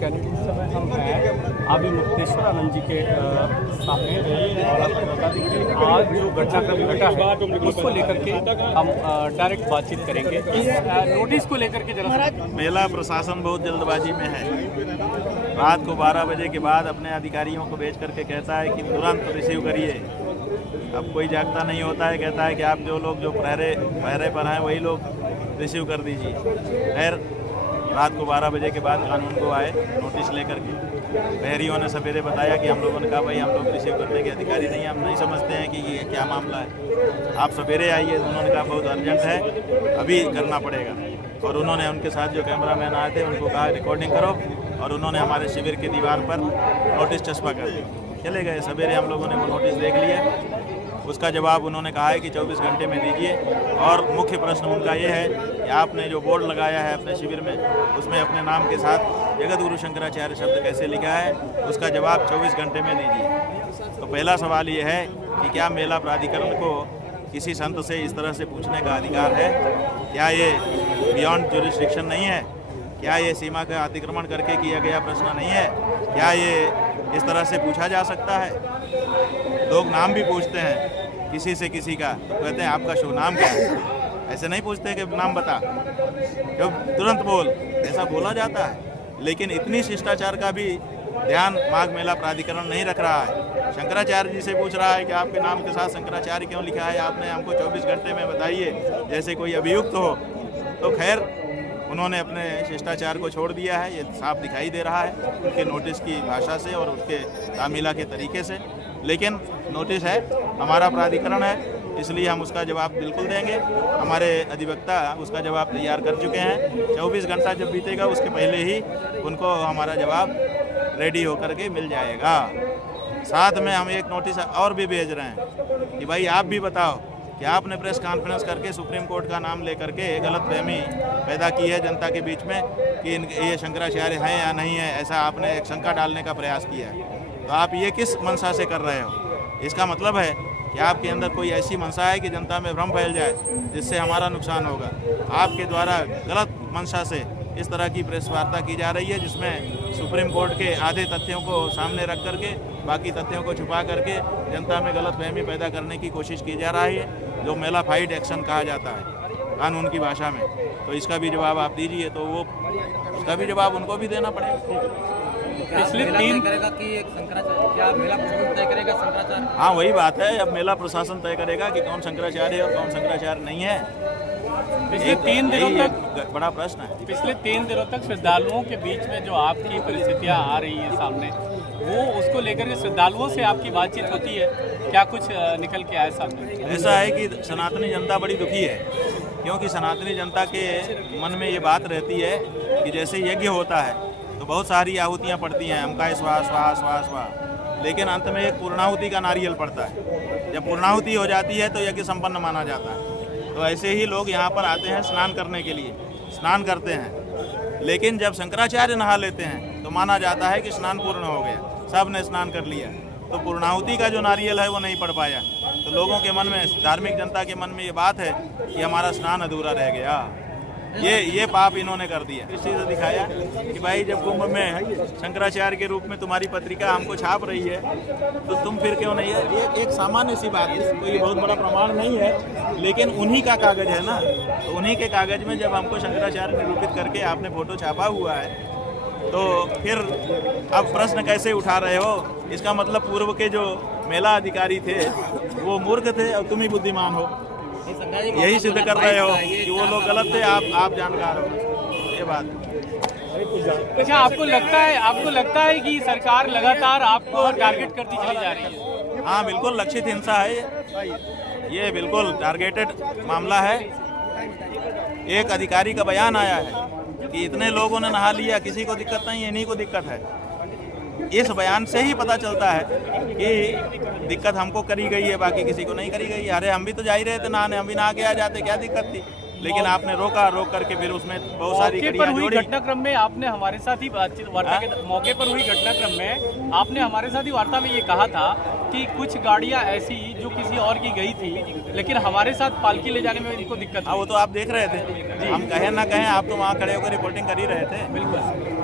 Candidate समय हम हैं अभी मुक्तेश्वर आनंद जी के सामने, और आपको बता दें कि आज जो घटनाक्रम घटा है उसको लेकर के हम डायरेक्ट बातचीत करेंगे। इस नोटिस को लेकर के जरा मेला प्रशासन बहुत जल्दबाजी में है। रात को 12 बजे के बाद अपने अधिकारियों को भेज करके कहता है कि तुरंत रिसीव करिए। अब कोई जागता नहीं होता है, कहता है कि आप जो लोग जो पहरे पर हैं वही लोग रिसीव कर दीजिए। खैर रात को 12 बजे के बाद कानून को आए नोटिस लेकर के। बहरियों ने सवेरे बताया कि हम लोगों ने कहा भाई हम लोग रिसीव करने के अधिकारी नहीं, हम नहीं समझते हैं कि ये क्या मामला है, आप सवेरे आइए। उन्होंने कहा बहुत अर्जेंट है, अभी करना पड़ेगा। और उन्होंने उनके साथ जो कैमरामैन आए थे उनको कहा रिकॉर्डिंग करो, और उन्होंने हमारे शिविर की दीवार पर नोटिस चस्पा कर दी। चले गए। सवेरे हम लोगों ने वो नोटिस देख लिया। उसका जवाब उन्होंने कहा है कि 24 घंटे में दीजिए। और मुख्य प्रश्न उनका ये है कि आपने जो बोर्ड लगाया है अपने शिविर में, उसमें अपने नाम के साथ जगत गुरु शंकराचार्य शब्द कैसे लिखा है, उसका जवाब 24 घंटे में दीजिए। तो पहला सवाल ये है कि क्या मेला प्राधिकरण को किसी संत से इस तरह से पूछने का अधिकार है? क्या ये बियॉन्ड ज्यूरिसडिक्शन नहीं है? क्या ये सीमा का अतिक्रमण करके किया गया प्रश्न नहीं है? क्या ये इस तरह से पूछा जा सकता है? लोग नाम भी पूछते हैं किसी से किसी का, तो कहते हैं आपका शुभ नाम क्या है? ऐसे नहीं पूछते कि नाम बता, जब तुरंत बोल, ऐसा बोला जाता है। लेकिन इतनी शिष्टाचार का भी ध्यान माघ मेला प्राधिकरण नहीं रख रहा है। शंकराचार्य जी से पूछ रहा है कि आपके नाम के साथ शंकराचार्य क्यों लिखा है, आपने हमको 24 घंटे में बताइए, जैसे कोई अभियुक्त हो। तो खैर उन्होंने अपने शिष्टाचार को छोड़ दिया है, ये साफ दिखाई दे रहा है उनके नोटिस की भाषा से और उनके तामीला के तरीके से। लेकिन नोटिस है, हमारा प्राधिकरण है, इसलिए हम उसका जवाब बिल्कुल देंगे। हमारे अधिवक्ता उसका जवाब तैयार कर चुके हैं। 24 घंटा जब बीतेगा उसके पहले ही उनको हमारा जवाब रेडी होकर के मिल जाएगा। साथ में हम एक नोटिस और भी भेज रहे हैं कि भाई आप भी बताओ कि आपने प्रेस कॉन्फ्रेंस करके सुप्रीम कोर्ट का नाम लेकर के गलतफहमी पैदा की है जनता के बीच में कि ये शंकराचार्य हैं या नहीं है, ऐसा आपने एक शंका डालने का प्रयास किया है। तो आप ये किस मंशा से कर रहे हो? इसका मतलब है कि आपके अंदर कोई ऐसी मंशा है कि जनता में भ्रम फैल जाए जिससे हमारा नुकसान होगा। आपके द्वारा गलत मंशा से इस तरह की प्रेस वार्ता की जा रही है जिसमें सुप्रीम कोर्ट के आधे तथ्यों को सामने रख करके बाकी तथ्यों को छुपा करके जनता में गलतफहमी पैदा करने की कोशिश की जा रही है, जो मेला फाइड एक्शन कहा जाता है कानून की भाषा में। तो इसका भी जवाब आप दीजिए, तो वो उसका भी जवाब उनको भी देना पड़ेगा। पिछले 3 करेगा कि एक शंकराचार्य, क्या मेला प्रशासन तय करेगा शंकराचार्य? हाँ वही बात है, अब मेला प्रशासन तय करेगा कि कौन शंकराचार्य है और कौन शंकराचार्य नहीं है। पिछले 3 दिनों तक बड़ा प्रश्न है। पिछले 3 दिनों तक श्रद्धालुओं के बीच में जो आपकी परिस्थितियां आ रही हैं सामने, वो उसको लेकर के श्रद्धालुओं से आपकी बातचीत होती है, क्या कुछ निकल के आए सामने? ऐसा है कि सनातनी जनता बड़ी दुखी है, क्योंकि सनातनी जनता के मन में ये बात रहती है कि जैसे यज्ञ होता है तो बहुत सारी आहुतियाँ पड़ती हैं, हमका स्वाहा स्वाहा स्वाहा स्वाहा, लेकिन अंत में एक पूर्णाहुति का नारियल पड़ता है। जब पूर्णाहुति हो जाती है तो यज्ञ संपन्न माना जाता है। तो ऐसे ही लोग यहाँ पर आते हैं स्नान करने के लिए, स्नान करते हैं, लेकिन जब शंकराचार्य नहा लेते हैं तो माना जाता है कि स्नान पूर्ण हो गया, सब ने स्नान कर लिया। तो पूर्णाहुति का जो नारियल है वो नहीं पड़ पाया। तो लोगों के मन में, धार्मिक जनता के मन में ये बात है कि हमारा स्नान अधूरा रह गया। ये पाप इन्होंने कर दिया। इस चीज़ से दिखाया कि भाई जब कुंभ में शंकराचार्य के रूप में तुम्हारी पत्रिका हमको छाप रही है तो तुम फिर क्यों नहीं है? ये एक सामान्य सी बात है, कोई बहुत बड़ा प्रमाण नहीं है, लेकिन उन्हीं का कागज है ना। तो उन्हीं के कागज में जब हमको शंकराचार्य निरूपित करके आपने फोटो छापा हुआ है, तो फिर अब प्रश्न कैसे उठा रहे हो? इसका मतलब पूर्व के जो मेला अधिकारी थे वो मूर्ख थे और तुम ही बुद्धिमान हो। यही सिद्ध कर रहे हो कि वो लोग गलत थे, आप जानकार हो। ये बात। अच्छा, आपको लगता है कि सरकार लगातार आपको टारगेट करती चली जा रही है? हाँ बिल्कुल, लक्षित हिंसा है ये बिल्कुल टारगेटेड मामला है। एक अधिकारी का बयान आया है कि इतने लोगों ने नहा लिया, किसी को दिक्कत नहीं है, इन्हीं को दिक्कत है। इस बयान से ही पता चलता है कि दिक्कत हमको करी गई है, बाकी किसी को नहीं करी गई है। अरे हम भी तो जा ही रहे थे नहाने, हम भी नहा के आ जाते, क्या दिक्कत थी? लेकिन आपने रोक करके फिर उसमें बहुत सारी कड़ियां जोड़ी। घटनाक्रम में आपने हमारे साथ ही बातचीत वार्ता के मौके पर हुई घटनाक्रम में आपने हमारे साथ ही वार्ता में ये कहा था कि कुछ गाड़ियां ऐसी जो किसी और की गई थी, लेकिन हमारे साथ पालकी ले जाने में इनको दिक्कत। हाँ वो तो आप देख रहे थे, हम कहें ना कहें, आप तो वहाँ खड़े होकर रिपोर्टिंग कर ही रहे थे। बिल्कुल।